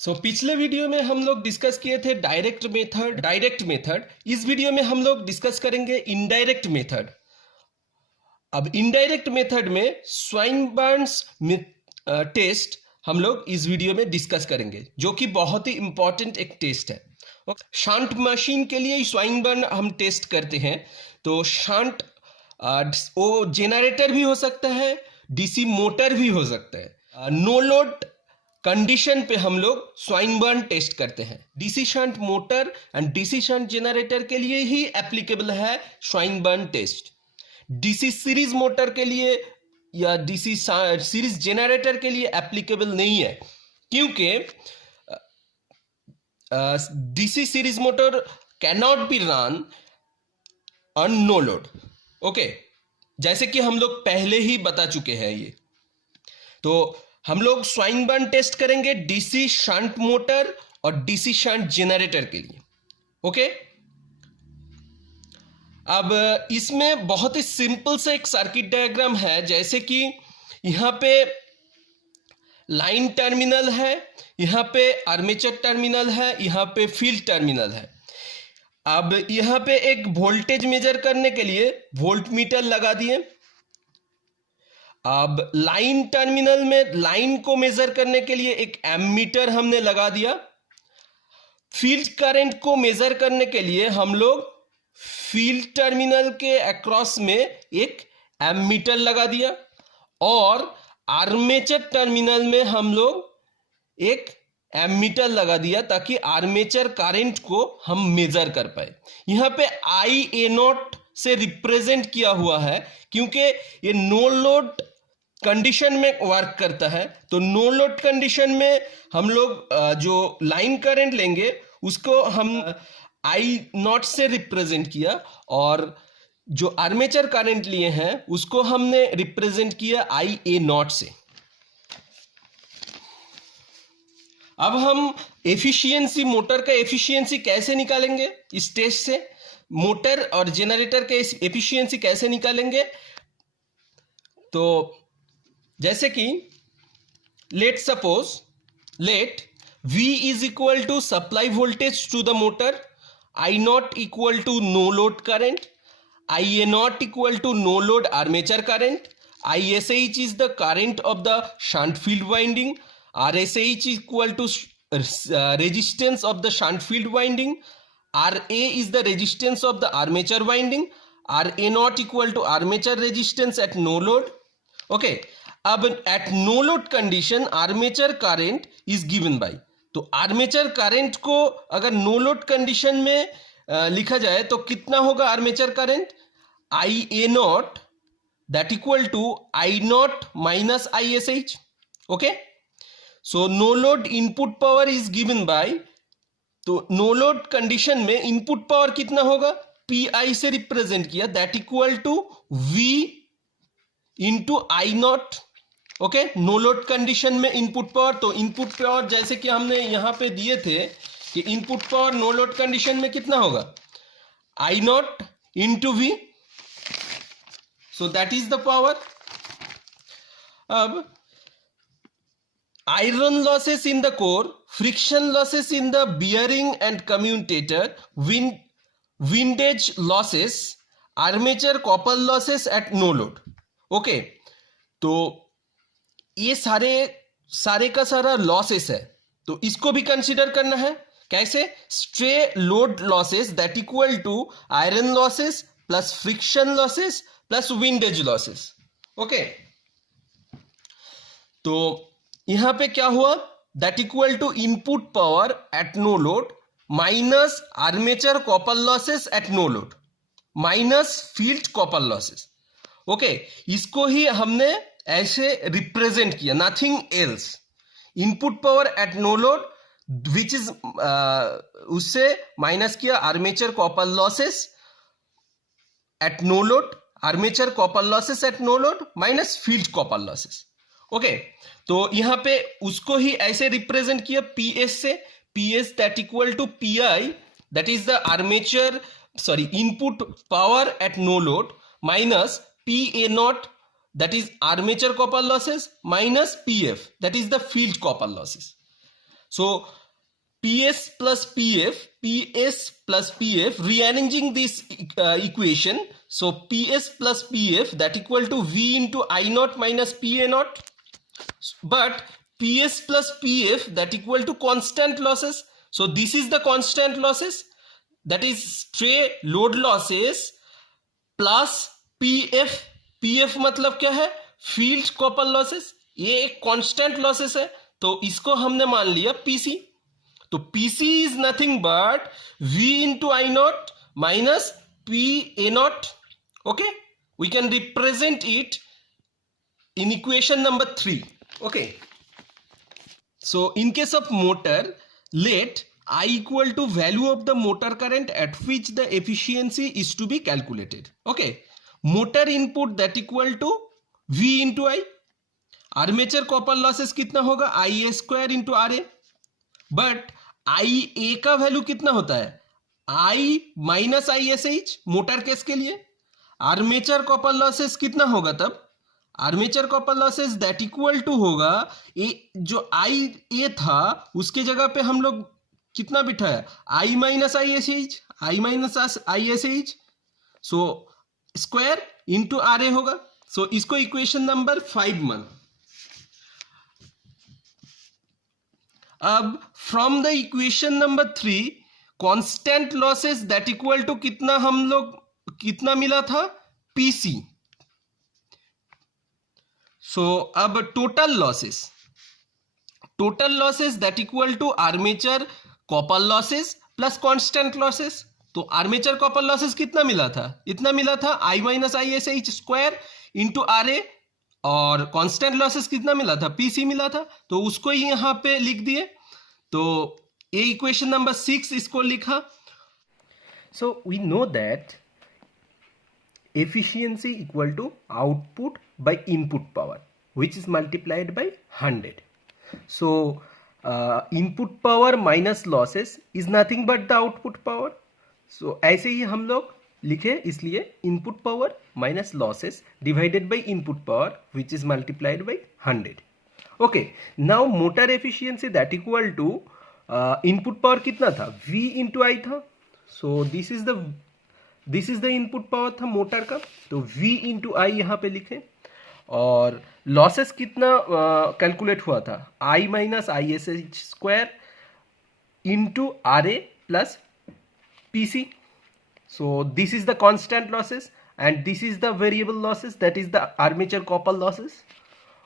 पिछले वीडियो में हम लोग डिस्कस किए थे डायरेक्ट मेथड। इस वीडियो में हम लोग डिस्कस करेंगे इनडायरेक्ट मेथड। अब इनडायरेक्ट मेथड में स्वाइनबर्न्स टेस्ट हम लोग इस वीडियो में डिस्कस करेंगे, जो कि बहुत ही इंपॉर्टेंट एक टेस्ट है। शंट मशीन के लिए स्वाइनबर्न हम टेस्ट करते हैं। तो शंट वो जेनरेटर भी हो सकता है, डीसी मोटर भी हो सकता है। नो लोड कंडीशन पे हम लोग स्वाइनबर्न टेस्ट करते हैं। DC shunt motor and DC shunt generator के लिए ही एप्लीकेबल है स्वाइनबर्न टेस्ट। डीसी सीरीज मोटर के लिए या डीसी सीरीज जेनरेटर के लिए एप्लीकेबल नहीं है, क्योंकि DC series motor cannot be run on no load. Okay, जैसे कि हम लोग पहले ही बता चुके हैं ये। तो हम लोग स्वाइनबर्न टेस्ट करेंगे डीसी शंट मोटर और डीसी शंट जेनरेटर के लिए। ओके, अब इसमें बहुत ही सिंपल से एक सर्किट डायग्राम है। जैसे कि यहां पे लाइन टर्मिनल है, यहां पे आर्मेचर टर्मिनल है, यहां पे फील्ड टर्मिनल है। अब यहां पे एक वोल्टेज मेजर करने के लिए वोल्टमीटर लगा दिए। अब लाइन टर्मिनल में लाइन को मेजर करने के लिए एक एमीटर हमने लगा दिया। फील्ड करंट को मेजर करने के लिए हम लोग फील्ड टर्मिनल के अक्रॉस में एक एमीटर लगा दिया, और आर्मेचर टर्मिनल में हम लोग एक एमीटर लगा दिया ताकि आर्मेचर करंट को हम मेजर कर पाए। यहां पे आई ए नॉट से रिप्रेजेंट किया हुआ है, क्योंकि ये नो लोड कंडीशन में वर्क करता है। तो नो लोड कंडीशन में हम लोग जो लाइन करंट लेंगे उसको हम आई नॉट से रिप्रेजेंट किया, और जो आर्मेचर करंट लिए हैं उसको हमने रिप्रेजेंट किया आई ए नॉट से। अब हम एफिशिएंसी, मोटर का एफिशिएंसी कैसे निकालेंगे इस टेस्ट से, मोटर और जेनरेटर के एफिशिएंसी कैसे निकालेंगे। तो जैसे कि late V is equal to supply voltage to the motor, I naught equal to no load current, IA naught equal to no load armature current, ISH is the current of the shunt field winding, RSH is equal to resistance of the shunt field winding, RA is the resistance of the armature winding, RA naught equal to armature resistance at no load. Okay, अब at no load condition armature current is given by. तो armature current को अगर no load condition में लिखा जाए तो कितना होगा armature current, I A naught that equal to I naught minus I S H. Okay, so no load input power is given by, तो नो लोड कंडीशन में इनपुट पावर कितना होगा, पी आई से रिप्रेजेंट किया, that equal to V into I naught. Okay, no load condition में input power, तो input power जैसे कि हमने यहां पे दिए थे कि input power no load condition में कितना होगा, I not into V, so that is the power. अब iron losses in the core, friction losses in the bearing and commutator, windage losses, armature copper losses at no load. Okay, तो ये सारे का सारा losses है, तो इसको भी कंसीडर करना है। कैसे, stray load losses that equal to iron losses plus friction losses plus windage losses. Okay, तो यहां पे क्या हुआ, that equal to input power at no load minus armature copper losses at no load minus field copper losses. Okay, इसको ही हमने ऐसे represent किया, nothing else. Input power at no load which is उससे माइनस किया armature copper losses at no load, armature copper losses at no load minus field copper losses. Okay, तो यहां पे उसको ही ऐसे रिप्रेजेंट किया पी एस से, P S that equal to P I, that is the armature input power at no load minus P A naught, that is armature copper losses, minus PF, that is the field copper losses. So PS plus PF, rearranging this equation. So PS plus PF that equal to V into I naught minus PA naught. But PS plus PF that equal to constant losses. So this is the constant losses, that is stray load losses plus PF मतलब क्या है, field copper losses, ये एक constant losses है, तो इसको हमने मान लिया PC. तो PC is nothing but V into I naught minus PA naught. Okay, we can represent it in equation number 3. Okay, so in case of motor, let I equal to value of the motor current at which the efficiency is to be calculated. Okay, motor input that equal to V into I. Armature copper losses कितना होगा, IA square into RA. But IA का value कितना होता है, I minus ISH motor case के लिए. Armature copper losses कितना होगा तब, armature copper losses that equal to होगा जो IA था उसके जगह पे हम लोग कितना बिठाया, I minus ISH, so square into RA होगा. सो इसको इक्वेशन नंबर 5 मान. अब from the equation number 3 constant losses that equal to कितना, हम लोग कितना मिला था, PC. सो अब total losses that equal to armature copper losses plus constant losses. तो आर्मेचर कॉपर लॉसेस कितना मिला था, इतना मिला था I minus ISH square into RA, और कांस्टेंट लॉसेस कितना मिला था, PC मिला था, तो उसको ही यहां पे लिख दिए. तो ये इक्वेशन नंबर 6 इसको लिखा. So we know that efficiency equal to output by input power which is multiplied by 100. So input power minus losses is nothing but the output power. So ऐसे ही हम लोग लिखे, इसलिए input power minus losses divided by input power which is multiplied by 100. Okay, now motor efficiency that equal to input power कितना था, V into I था. So this is the input power था motor का, तो V into आई यहाँ पे लिखे. और लॉसेस कितना कैलकुलेट हुआ था, I minus ISH square into RA plus PC. So this is the constant losses and this is the variable losses, that is the armature copper losses.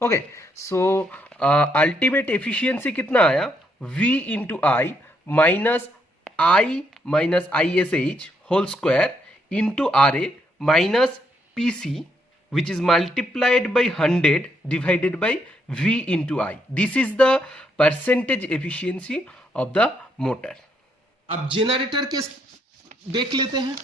Okay, so ultimate efficiency कितना आया, V into I minus I minus ISH whole square into RA minus PC which is multiplied by 100 divided by V into I. This is the percentage efficiency of the motor. अब generator के देख लेते हैं.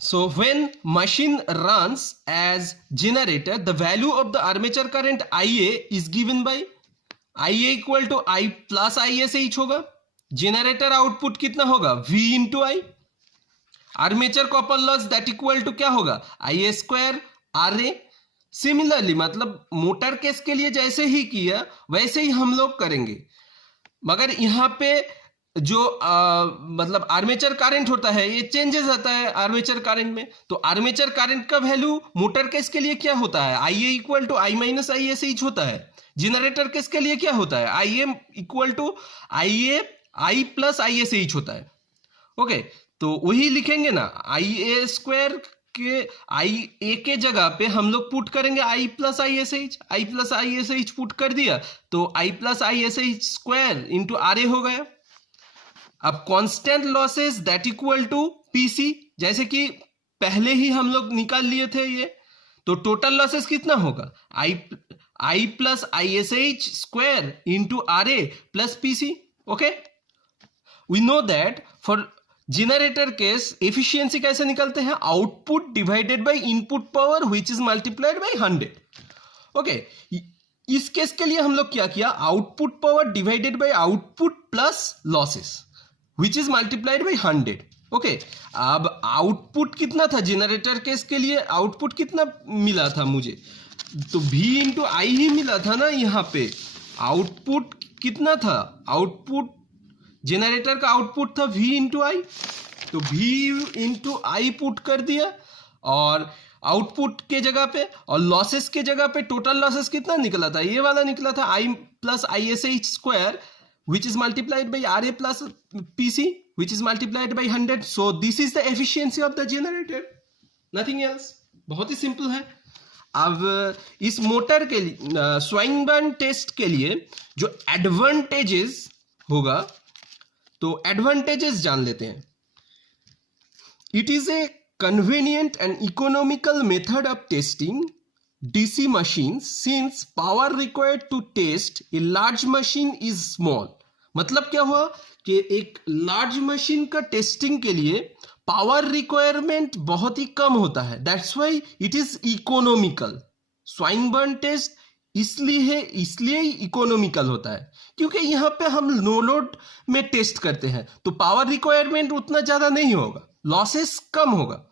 So when machine runs as generator, the value of the armature current IA is given by IA equal to I plus ISH होगा. Generator output कितना होगा, V into I. Armature copper loss that equal to क्या होगा, IA square RA. Similarly मतलब motor case के लिए जैसे ही किया वैसे ही हम लोग करेंगे, मगर यहाँ पे जो मतलब आर्मेचर करंट होता है ये चेंजेस आता है आर्मेचर करंट में. तो आर्मेचर करंट का वैल्यू मोटर केस के लिए क्या होता है, IA equal to I minus ISH होता है. जनरेटर केस के लिए क्या होता है, IA equal to I plus ISH होता है. ओके, तो वही लिखेंगे ना, IA स्क्वायर के IA के जगह पे हम लोग पुट करेंगे I प्लस ISH पुट कर दिया तो I plus ISH square into RA हो गया. अब constant losses that equal to PC, जैसे कि पहले ही हम लोग निकाल लिए थे ये, तो टोटल लॉसेस कितना होगा, I plus ISH square into RA plus PC. Okay, we know that for generator case efficiency कैसे निकालते हैं, output divided by input power which is multiplied by 100. Okay, इस केस के लिए हम लोग क्या किया, output power divided by output plus losses which is multiplied by 100. Okay, अब आउटपुट कितना था जनरेटर केस के लिए, आउटपुट कितना मिला था मुझे, तो V इंटू आई ही मिला था ना यहाँ पे. आउटपुट कितना था आउटपुट, जनरेटर का आउटपुट था V इंटू आई, तो V इंटू आई पुट कर दिया और आउटपुट के जगह पे, और लॉसेस के जगह पे टोटल लॉसेस कितना निकला था, ये वाला निकला था I plus I S H square which is multiplied by RA plus PC which is multiplied by 100. So this is the efficiency of the generator, nothing else. बहुत ही सिंपल है. अब इस मोटर के लिए स्वाइनबर्न टेस्ट के लिए जो एडवांटेजेस होगा, तो एडवांटेजेस जान लेते हैं. It is a convenient and economical method of testing DC machines since power required to test a large machine is small. मतलब क्या हुआ कि एक लार्ज मशीन का टेस्टिंग के लिए पावर रिक्वायरमेंट बहुत ही कम होता है. That's why it is economical. Swinburne test इसलिए इकोनॉमिकल होता है क्योंकि यहाँ पे हम नो लोड में टेस्ट करते हैं, तो पावर रिक्वायरमेंट उतना ज्यादा नहीं होगा, लॉसेस कम होगा.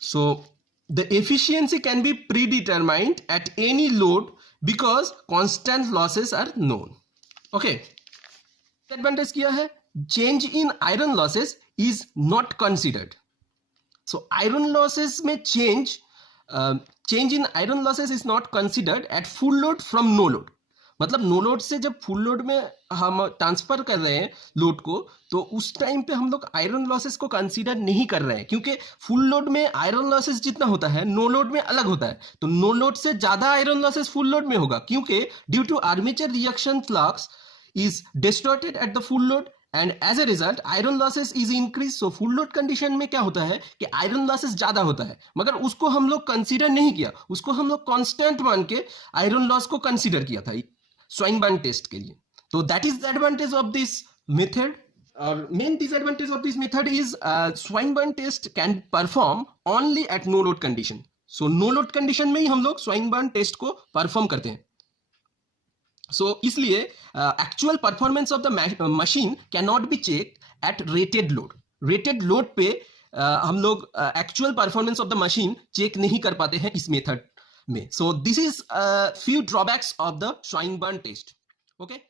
So the efficiency can be predetermined at any load because constant losses are known. Okay, advantage क्या है? Change in iron losses is not considered. So iron losses में change in iron losses is not considered at full load from no load. मतलब no load से जब full load में हम transfer कर रहे हैं लोड को, तो उस टाइम पे हम लोग आयरन लॉसेस को कंसीडर नहीं कर रहे हैं क्योंकि फुल लोड में आयरन लॉसेस जितना होता है नो लोड में अलग होता है. तो नो लोड से ज्यादा आयरन लॉसेस फुल लोड में होगा क्योंकि due to armature reaction flux is distorted at the full load and as a result iron losses is increased. So full load condition में क्या होता है कि iron losses ज्यादा होता है, मगर उसको हम लोग कंसीडर नहीं किया, उसको हम लोग कांस्टेंट मान के आयरन लॉस को कंसीडर किया था स्वाइनबर्न टेस्ट के लिए. तो that is the advantage of this method. और main disadvantage of this method is Swinburne test can perform only at no load condition. So no load condition में ही हम लोग स्वाइनबर्न टेस्ट को परफॉर्म करते हैं. सो इसलिए actual performance of the machine can not be check at rated load. Rated load पे हम लोग actual performance of the machine check नहीं कर पाते हैं इस मेथड में. So this is few drawbacks of the Swinburne test. Okay.